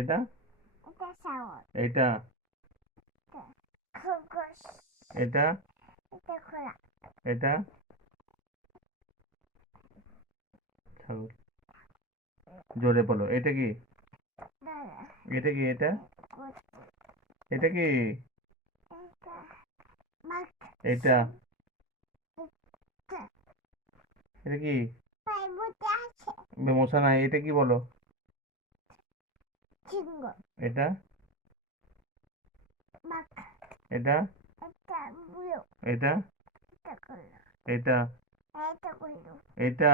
এটা এটা ছাগল, এটা এটা খরগোশ, এটা এটা ঘোড়া, এটা ছাগল। জোরে বলো, এটা কি? দাদা, এটা কি? এটা কুকুর, এটা কি? এটা বাঘ, এটা এটা এটা কি? পাইবুতে আছে, মশা নাই, এটা কি বলো? সিংহ, এটা বাঘ, এটা এটা বুড়ো, এটা এটা করলো, এটা এটা করলো, এটা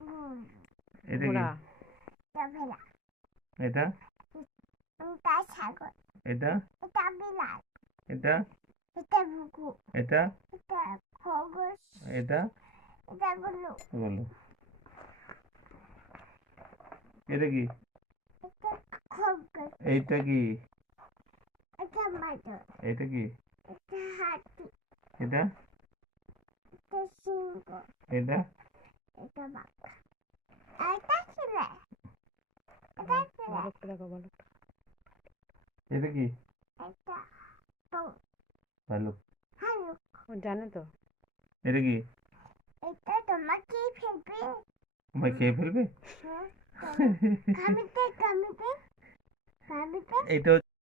গুড়, এটা কি? ঘোড়া, এটা ভেড়া, এটা এটা ছাগল, এটা এটা বিড়াল, এটা এটা কুকুর, এটা এটা খরগোশ, এটা এটা গরু, বলো। এটা কি? এটা খরগোশ, এইটা কি? এটা বাদর, এটা কি? এটা হাতি, এটা এটা সিংহ, এটা এটা বাঘ, এটা ছেলে, এটা ছেলে, ভালুকটা দেখো, ভালুক। এটা কি? এটা বউ, ভালুক। ভালুক, ও জানে তো। এটা কি? এটা তোমাকেই ফেলবে, আমায় খেয়ে ফেলবে? হ্যাঁ, খামিতে খামিতে খামিতে এটা